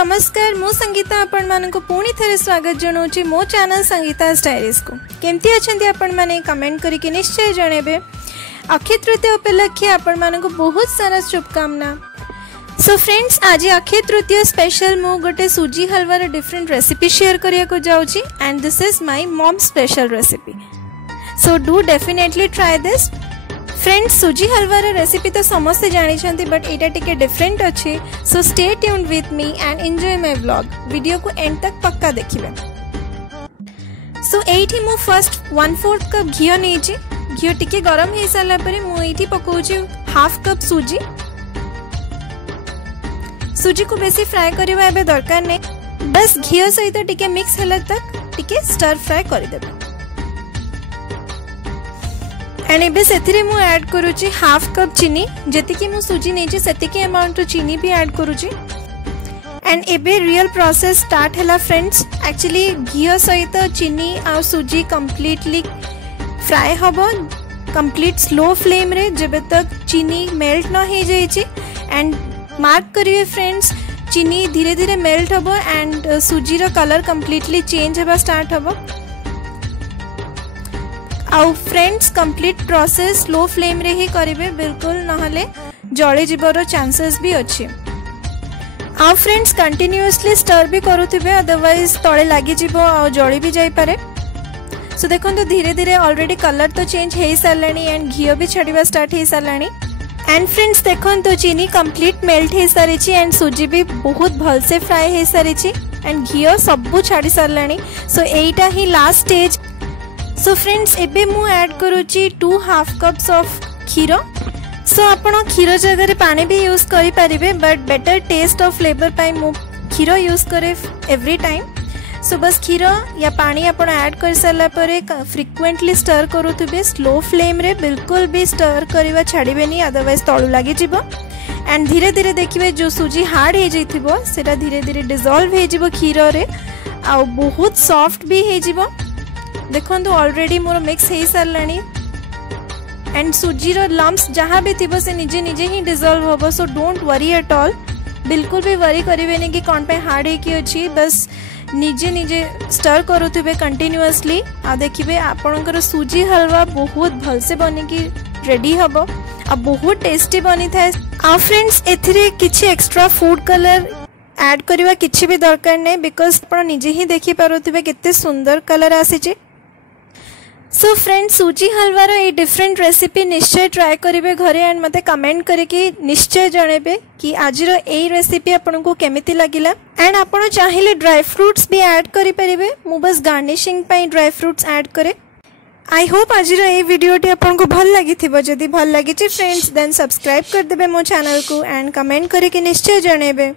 नमस्कार मु संगीता आपण मानको पुणी थरे स्वागत जनाऊँ मो चैनल संगीता डायरीज को। केमती अच्छे आपण माने कमेंट करके निश्चय जनइबे। अक्षय तृतीया उपलक्षे आपण मानको बहुत सारा शुभकामना। सो फ्रेंड्स आज अक्षय तृतीया स्पेशल मु गोटे सूजी हलवार डिफरेंट रेसिपी शेयर करिया को जाउची and this is my mom special recipe. So do definitely try this. Friends सूजी हलवार रेसिपी तो समस्ते जानी बट एटा टिके डिफरेंट अच्छी। So stay tuned with me and enjoy my vlog. Video को एंड तक पक्का देखिबे। सो एठी मु फर्स्ट 1/4 कप घियो नेची। घियो टिके गरम हे साला परे मु एठी पकोची हाफ कप सूजी। सूजी को बेसी फ्राई करबा एबे दरकार नै, बस घियो सहित टिके मिक्स होला तक टिके स्टर फ्राई कर देबे। एंड एबे सेथिरे मु ऐड करूची हाफ कप चीनी। जति कि मु सूजी नेची सेतिके अमाउंट रो चीनी भी ऐड करूची। एंड एबे रियल प्रोसेस स्टार्ट हैला फ्रेंड्स। एक्चुअली घियो सहित चीनी आ सूजी कंप्लीटली फ्राई हबो कंप्लीट स्लो फ्लेम रे जबे तक चीनी मेल्ट न हे जाईची। एंड मार्क करिए फ्रेंड्स चीनी धीरे धीरे मेल्ट हबो एंड सूजी रो कलर कंप्लीटली चेंज हेबा स्टार्ट हबो। आउ friends complete process low flame रे ही करिवे, बिल्कुल नहले जळी जिबार चांसेस भी अछि। आउ फ्रेंड्स कंटिन्यूअसली स्टर भी करूथिबे, अदरवाइज तळे लागि जिवो आ जळी भी जाई पारे। सो देखंतु धीरे धीरे ऑलरेडी कलर तो चेंज हे सालानी एंड घियो भी छडीबा स्टार्ट हे सालानी। एंड फ्रेंड्स देखंतु चीनी कंप्लीट मेल्ट हे सारिछि एंड सूजी भी बहुत भल से फ्राई हे सारिछि एंड घियो सबु छाडी सालानी। सो एटा ही लास्ट स्टेज। सो फ्रेंड्स एबे मु ऐड करूची 2 हाफ कप्स ऑफ खीर। सो आपण खीर जगह पानी भी यूज करि परिबे, बट बेटर टेस्ट और फ्लेवर पाई मु खीर यूज करे एवरी टाइम। सो बस खीर या पानी आपण ऐड कर साला परे फ्रीक्वेंटली स्टर करूथिबे स्लो फ्लेम रे, बिल्कुल भी स्टर करिवा छाड़ीबेनी अदरवाइज तळु लागि जिवो। एंड धीरे धीरे देखिबे जो सूजी हार्ड हे जइथिबो सेटा धीरे धीरे डिसॉल्व हे जिवो खीर रे आ बहुत सॉफ्ट भी हे जिवो। देखो ऑलरेडी मोर मिक्स हो सारानी एंड सूजी रो लम्प्स जहाँ भी थी से निजे निजे ही डिसॉल्व हम। So don't worry at all, बिल्कुल भी वरी करेंगे कि कौन पे हार्ड है अच्छी। बस निजे निजे स्टर करुवे कंटिन्यूअसली आ देखिए आपणकर सूजी हलवा बहुत भलसे बनिकी रेडी हम आ बहुत टेस्टी बनी थाए। आ फ्रेंड्स एथिरे किछि एक्स्ट्रा फूड कलर ऐड करवा किछि भी दरकार नहीं, बिकॉज आप निजे ही देखि पारुथिबे केते सुंदर कलर आसीचे। सो फ्रेंड्स सूजी हलवार ये डिफरेंट रेसिपी निश्चय ट्राए करेंगे घरे एंड मते कमेंट करके निश्चय जनइबे कि आज ये रेसिपी आपन को केमिति लागिला। एंड आपन चाहिए ड्राई फ्रूट्स भी ऐड करि परिबे, मु बस गार्निशिंग पई ड्राई फ्रूट्स ऐड करे। आई होप आज ये वीडियोटी आपन को भल लगी थिबो। जदि भल लगी छि फ्रेंड्स देन सब्सक्राइब कर देबे मो चैनल को एंड कमेंट करके निश्चय जनइबे।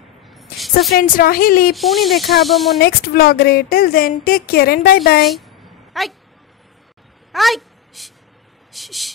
सो फ्रेंड्स रहिली पुणी देखा हबो मो नेक्स्ट व्लॉग रे। Till then take care and bye bye. Shh.